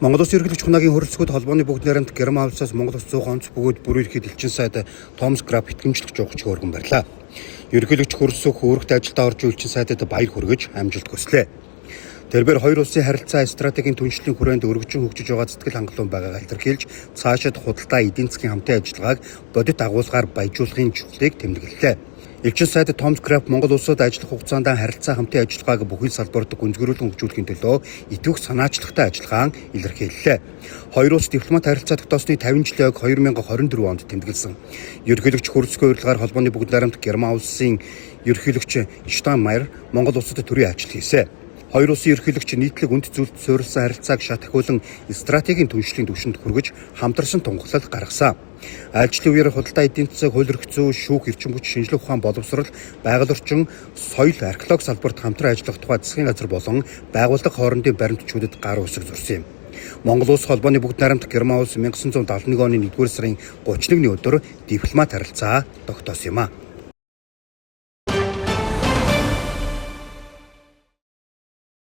Монгол Улсын ерөнхийлөгч Хунагийн хөрөлцгүүд холбооны бүгд найрамд Герман улсаас Монгол Улс 100 онц бөгөөд бүр ирэхэд элчин сайд Томас Краб итгэмжлэх жогч өргөн барьлаа. Ерөнхийлөгч хөрөлцөх өөрөгтэй ажилдаа орж элчин сайдад баяр хүргэж амжилт хүслээ. Тэрбээр хоёр улсын харилцаа стратегийн түншлэлийн хүрээнд өргөжин хөгжиж байгаа сэтгэл хангалуун байгаагаа илэрхийлж цаашид худалдаа эдийн засгийн хамтын ажиллагааг бодит агуулгаар баяжуулахын чухлыг тэмдэглэлээ. Элчин сайд Томас Краб Монгол улсад ажиллах хугацаанд харилцаа хамтын ажиллагааг бүхэл салбарт гүнзгийрүүлэн хөгжүүлэхийн төлөө итвэх санаачлагтай ажиллагаан илэрхийллээ. Хоёр улс дипломат харилцаа тогтоосны 50 жилийн 2024 онд тэмдэглэсэн. Ерөнхийлөгч хөрөлцгөө урилгаар холбооны бүгд найрамд Герман улсын ерөнхийлөгч Штайнмайер Монгол улсад төрийн ажил хийсэн. Хоёр улсын ерөнхийлөгч нийтлэг үнд зүйлд суурилсан харилцааг шат ахиулан стратегийн түншлийн түвшинд хүргэж хамтарсан тунхаглал гаргасан. Айлчлалын үеэр худалдаа эдийн засаг, хууль эрх зүйн, шүүх, эрчим хүч шинжилгээ ухаан боловсрол, байгаль орчин, соёл, археологи салбарт хамтран ажиллах тухай засгийн газар болон байгууллага хоорондын баримтчүүдэд гар үсэг зурсан юм. Монгол улс холбооны бүгд найрамд Герман улс 1971 оны 1-р сарын 31-ний өдөр дипломат харилцаа тогтоосон юм а.